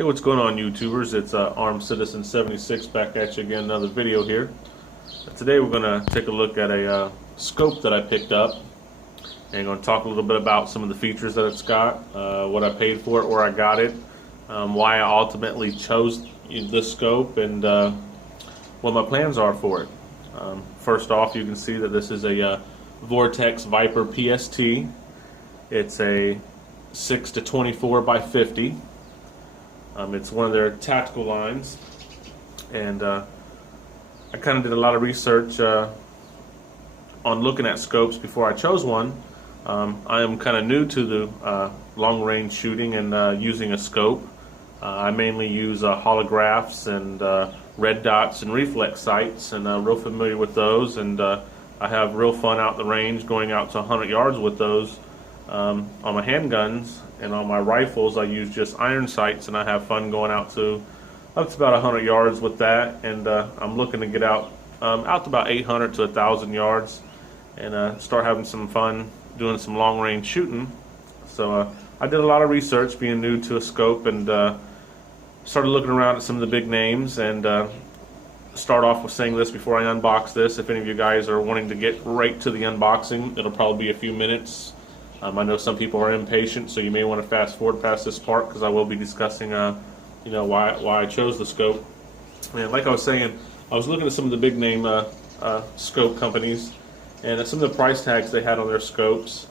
Hey, what's going on, YouTubers? It's Armed Citizen 76 back at you again, another video here. Today we're going to take a look at a scope that I picked up, and going to talk a little bit about some of the features that it's got, what I paid for it, where I got it, why I ultimately chose this scope, and what my plans are for it. First off, you can see that this is a Vortex Viper PST. It's a 6-24 by 50. It's one of their tactical lines, and I kind of did a lot of research on looking at scopes before I chose one. I am kind of new to the long-range shooting and using a scope. I mainly use holographs and red dots and reflex sights, and real familiar with those, and I have real fun out the range going out to 100 yards with those. On my handguns and on my rifles, I use just iron sights, and I have fun going out to up to about 100 yards with that. And I'm looking to get out to about 800 to 1,000 yards, and start having some fun doing some long-range shooting. So I did a lot of research, being new to a scope, and started looking around at some of the big names. And start off with saying this before I unbox this: if any of you guys are wanting to get right to the unboxing, it'll probably be a few minutes. I know some people are impatient, so you may want to fast forward past this part, because I will be discussing, why I chose the scope. And like I was saying, I was looking at some of the big name scope companies, and some of the price tags they had on their scopes,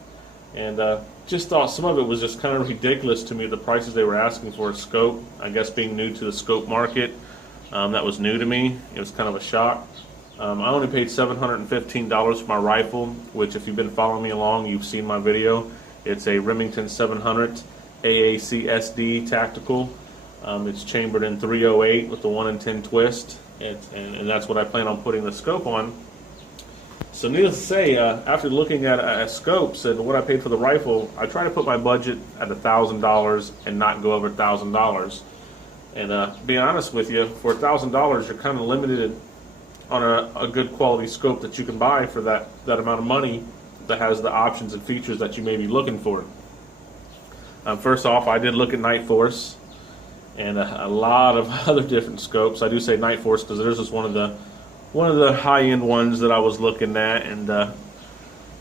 and just thought some of it was just kind of ridiculous to me, the prices they were asking for a scope. I guess being new to the scope market, that was new to me. It was kind of a shock. I only paid $715 for my rifle, which, if you've been following me along, you've seen my video. It's a Remington 700 AAC SD Tactical. It's chambered in 308 with the 1 in 10 twist, and that's what I plan on putting the scope on. So needless to say, after looking at scopes and what I paid for the rifle, I try to put my budget at $1,000 and not go over $1,000. And being honest with you, for $1,000, you're kind of limited on a good quality scope that you can buy for that amount of money, that has the options and features that you may be looking for. First off, I did look at Night Force and a lot of other different scopes. I do say Night Force because theirs is one of the high-end ones that I was looking at, and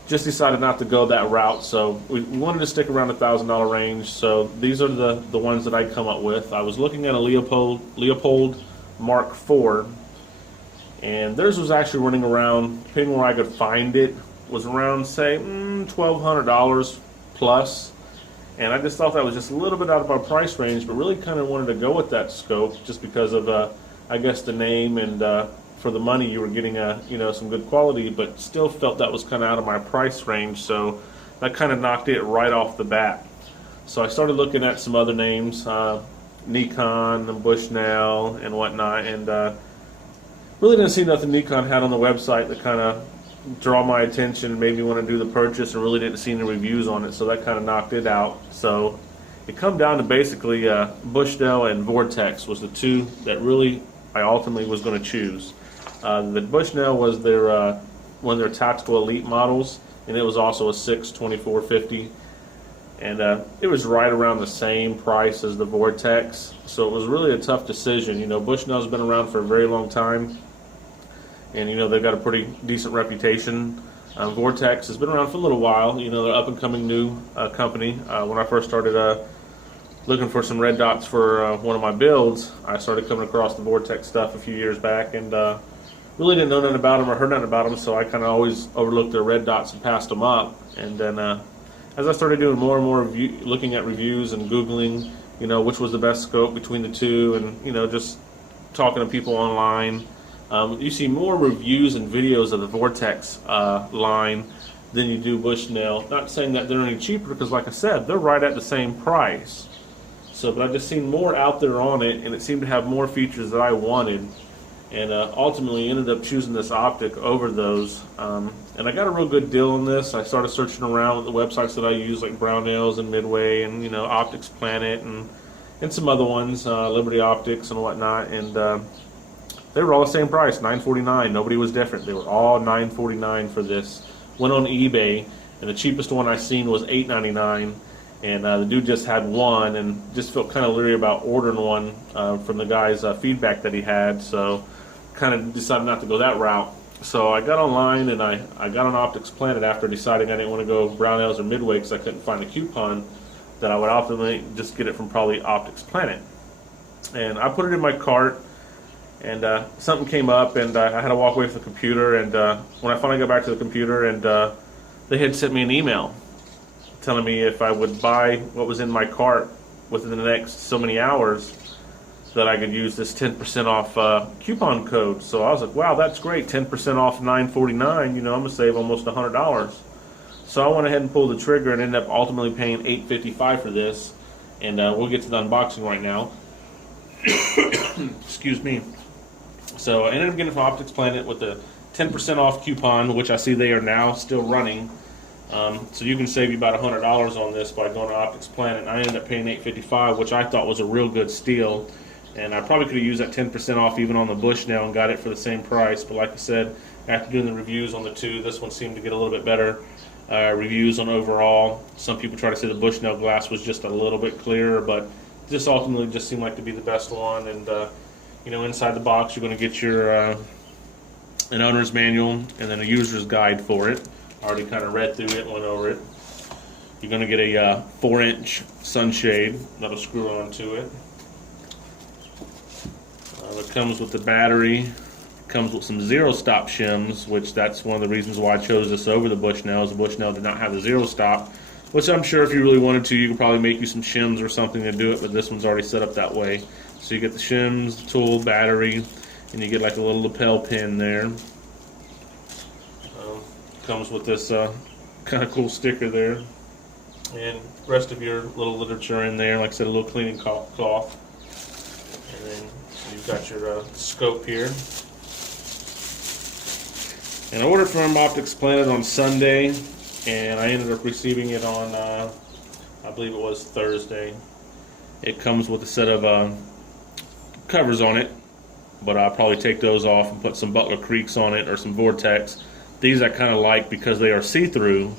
just decided not to go that route. So we wanted to stick around the $1,000 range. So these are the ones that I come up with. I was looking at a Leopold Mark IV. And theirs was actually running around, depending where I could find it, was around, say, $1,200 plus. And I just thought that was just a little bit out of our price range, but really kind of wanted to go with that scope just because of, I guess, the name, and for the money you were getting some good quality, but still felt that was kind of out of my price range. So that kind of knocked it right off the bat. So I started looking at some other names, Nikon and Bushnell and whatnot, and really didn't see nothing Nikon had on the website that kind of draw my attention and made me want to do the purchase, and really didn't see any reviews on it, so that kind of knocked it out. So it come down to basically Bushnell and Vortex was the two that really I ultimately was going to choose. The Bushnell was their one of their tactical elite models, and it was also a 6-24-50, and it was right around the same price as the Vortex, so it was really a tough decision. Bushnell's been around for a very long time, and they've got a pretty decent reputation. Vortex has been around for a little while. They're up and coming new company. When I first started looking for some red dots for one of my builds, I started coming across the Vortex stuff a few years back, and really didn't know nothing about them or heard nothing about them, so I kind of always overlooked their red dots and passed them up. And then as I started doing more and more looking at reviews and Googling, which was the best scope between the two, and just talking to people online, you see more reviews and videos of the Vortex line than you do Bushnell. Not saying that they're any cheaper, because like I said, they're right at the same price. So, but I've just seen more out there on it, and it seemed to have more features that I wanted, and ultimately ended up choosing this optic over those. And I got a real good deal on this. I started searching around with the websites that I use, like Brownells and Midway, and Optics Planet, and some other ones, Liberty Optics and whatnot, and they were all the same price, $949. Nobody was different. They were all $949 for this. Went on eBay, and the cheapest one I seen was $899. and the dude just had one, and just felt kind of leery about ordering one from the guy's feedback that he had, so kind of decided not to go that route. So I got online and I got on Optics Planet after deciding I didn't want to go Brownells or Midway because I couldn't find a coupon, that I would ultimately just get it from probably Optics Planet. And I put it in my cart, and something came up, and I had to walk away from the computer, and when I finally got back to the computer, and they had sent me an email telling me if I would buy what was in my cart within the next so many hours, that I could use this 10% off coupon code. So I was like, wow, that's great, 10% off $9.49, you know, I'm gonna save almost $100. So I went ahead and pulled the trigger and ended up ultimately paying $8.55 for this, and we'll get to the unboxing right now. Excuse me. So I ended up getting it from Optics Planet with the 10% off coupon, which I see they are now still running. So you can save you about $100 on this by going to Optics Planet. I ended up paying $8.55, which I thought was a real good steal. And I probably could have used that 10% off even on the Bushnell and got it for the same price. But like I said, after doing the reviews on the two, this one seemed to get a little bit better reviews on overall. Some people try to say the Bushnell glass was just a little bit clearer, but this ultimately just seemed like to be the best one. And you know, inside the box you're going to get your an owner's manual and then a user's guide for it. I already kind of read through it and went over it. You're going to get a 4-inch sunshade that'll screw onto it. It comes with the battery. It comes with some zero stop shims, which that's one of the reasons why I chose this over the Bushnells. The Bushnell did not have the zero stop, which I'm sure if you really wanted to, you could probably make you some shims or something to do it, but this one's already set up that way. So you get the shims, the tool, battery, and you get like a little lapel pin there. Comes with this kind of cool sticker there, and the rest of your little literature in there. Like I said, a little cleaning cloth, and then so you've got your scope here. And I ordered from Optics Planet on Sunday, and I ended up receiving it on I believe it was Thursday. It comes with a set of covers on it, but I'll probably take those off and put some Butler Creeks on it or some Vortex. These I kind of like because they are see-through,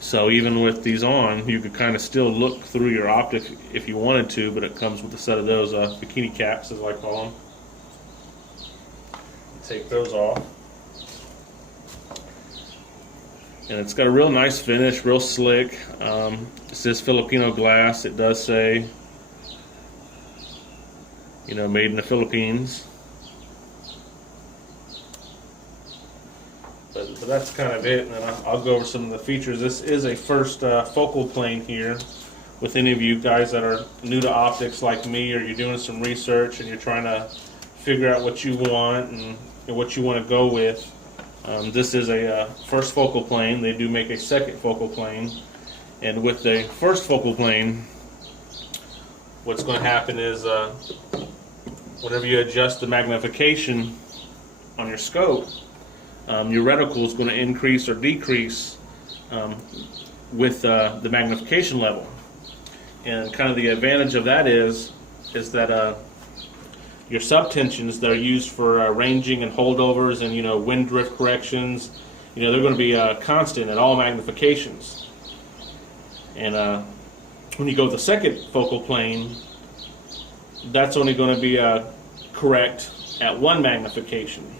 so even with these on, you could kind of still look through your optic if you wanted to, but it comes with a set of those bikini caps, as I call them. Take those off. And it's got a real nice finish, real slick. It says Filipino glass. It does say, you know, made in the Philippines. But that's kind of it, and then I'll go over some of the features. This is a first focal plane here. With any of you guys that are new to optics like me, or you're doing some research and you're trying to figure out what you want and what you want to go with, this is a first focal plane. They do make a second focal plane, and with the first focal plane, what's going to happen is whenever you adjust the magnification on your scope, your reticle is going to increase or decrease with the magnification level. And kind of the advantage of that is that your subtensions that are used for ranging and holdovers and, you know, wind drift corrections, you know, they're going to be constant at all magnifications. And when you go with the second focal plane, that's only going to be correct at one magnification.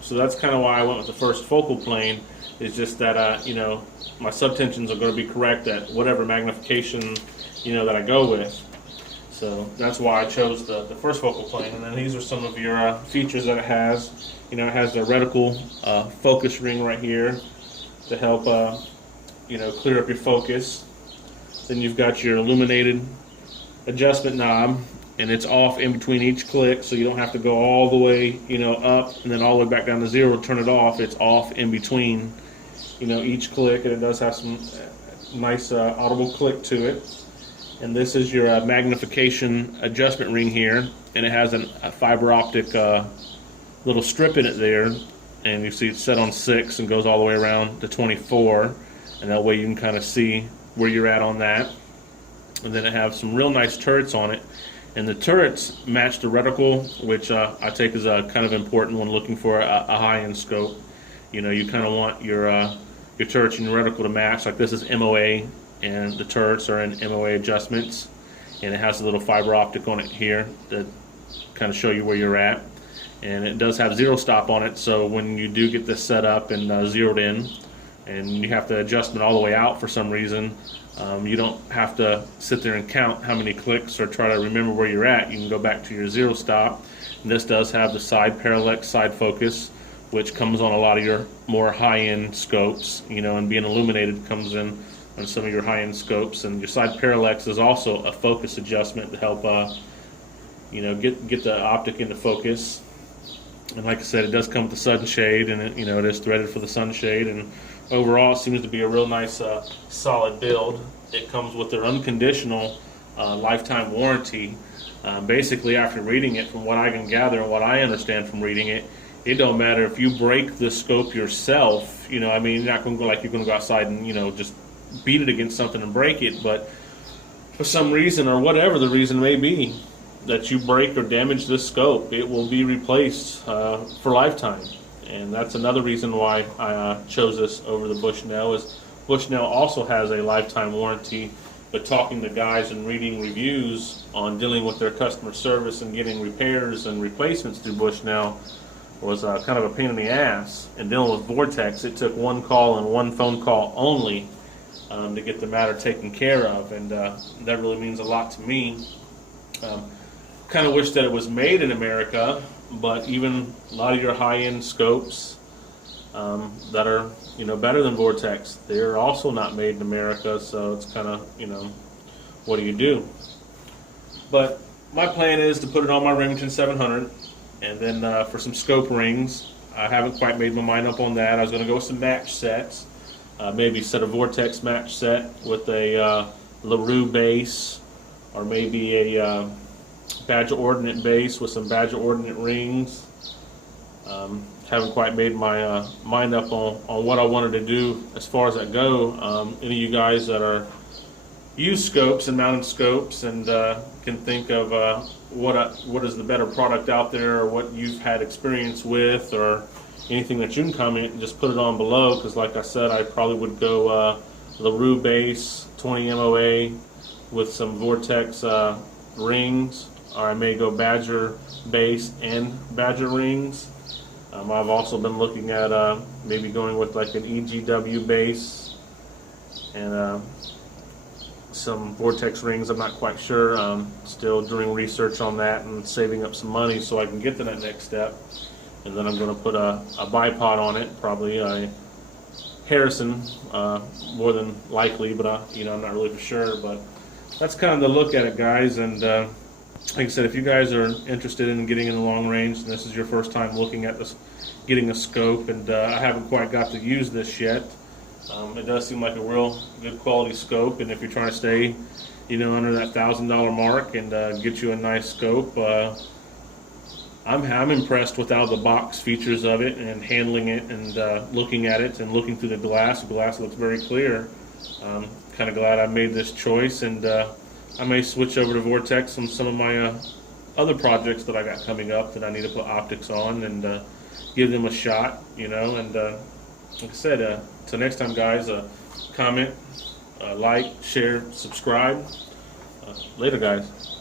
So that's kind of why I went with the first focal plane. Is just that you know, my subtensions are going to be correct at whatever magnification, you know, that I go with. So that's why I chose the first focal plane. And then these are some of your features that it has. You know, it has the reticle focus ring right here to help you know, clear up your focus. Then you've got your illuminated adjustment knob, and it's off in between each click, so you don't have to go all the way, you know, up and then all the way back down to 0 to turn it off. It's off in between, you know, each click, and it does have some nice audible click to it. And this is your magnification adjustment ring here, and it has a fiber optic little strip in it there, and you see it's set on 6 and goes all the way around to 24, and that way you can kind of see where you're at on that. And then it has some real nice turrets on it. And the turrets match the reticle, which I take as a kind of important when looking for a high-end scope. You know, you kind of want your turrets and your reticle to match. Like this is MOA and the turrets are in MOA adjustments, and it has a little fiber optic on it here that kind of show you where you're at. And it does have zero stop on it, so when you do get this set up and zeroed in and you have to adjustment all the way out for some reason, you don't have to sit there and count how many clicks or try to remember where you're at. You can go back to your zero stop. And this does have the side parallax side focus, which comes on a lot of your more high-end scopes, you know, and being illuminated comes in on some of your high-end scopes. And your side parallax is also a focus adjustment to help you know, get the optic into focus. And like I said, it does come with the sunshade, and it, you know, it is threaded for the sunshade, and overall it seems to be a real nice solid build. It comes with their unconditional lifetime warranty. Basically, after reading it, from what I can gather and what I understand from reading it, it don't matter if you break the scope yourself. You know, I mean, you're not going to go like you're going to go outside and, you know, just beat it against something and break it, but for some reason, or whatever the reason may be, that you break or damage this scope, it will be replaced for lifetime. And that's another reason why I chose this over the Bushnell, is Bushnell also has a lifetime warranty, but talking to guys and reading reviews on dealing with their customer service and getting repairs and replacements through Bushnell was kind of a pain in the ass. And dealing with Vortex, it took one call and one phone call only to get the matter taken care of, and that really means a lot to me. Kind of wish that it was made in America, but even a lot of your high-end scopes that are, you know, better than Vortex, they're also not made in America, so it's kind of, you know, what do you do? But my plan is to put it on my Remington 700, and then for some scope rings, I haven't quite made my mind up on that. I was going to go with some match sets, maybe set a Vortex match set with a LaRue base, or maybe a Badger Ordnance base with some Badger Ordnance rings. Haven't quite made my mind up on what I wanted to do as far as that go. Any of you guys that are use scopes and mounted scopes and can think of what is the better product out there, or what you've had experience with, or anything that you can comment, just put it on below, because like I said, I probably would go LaRue base 20 MOA with some Vortex rings, or I may go Badger base and Badger rings. I've also been looking at maybe going with like an EGW base and some Vortex rings. I'm not quite sure. Still doing research on that and saving up some money so I can get to that next step. And then I'm going to put a bipod on it, probably a Harrison, more than likely, but you know, I'm not really for sure. But that's kind of the look at it, guys. And like I said, if you guys are interested in getting in the long range, and this is your first time looking at this, getting a scope, and I haven't quite got to use this yet, it does seem like a real good quality scope. And if you're trying to stay, you know, under that $1,000 mark and get you a nice scope, I'm impressed with out of the box features of it and handling it and looking at it and looking through the glass. The glass looks very clear. Kind of glad I made this choice, and I may switch over to Vortex on some of my other projects that I got coming up that I need to put optics on, and give them a shot, you know. And like I said, till next time, guys, comment, like, share, subscribe. Later, guys.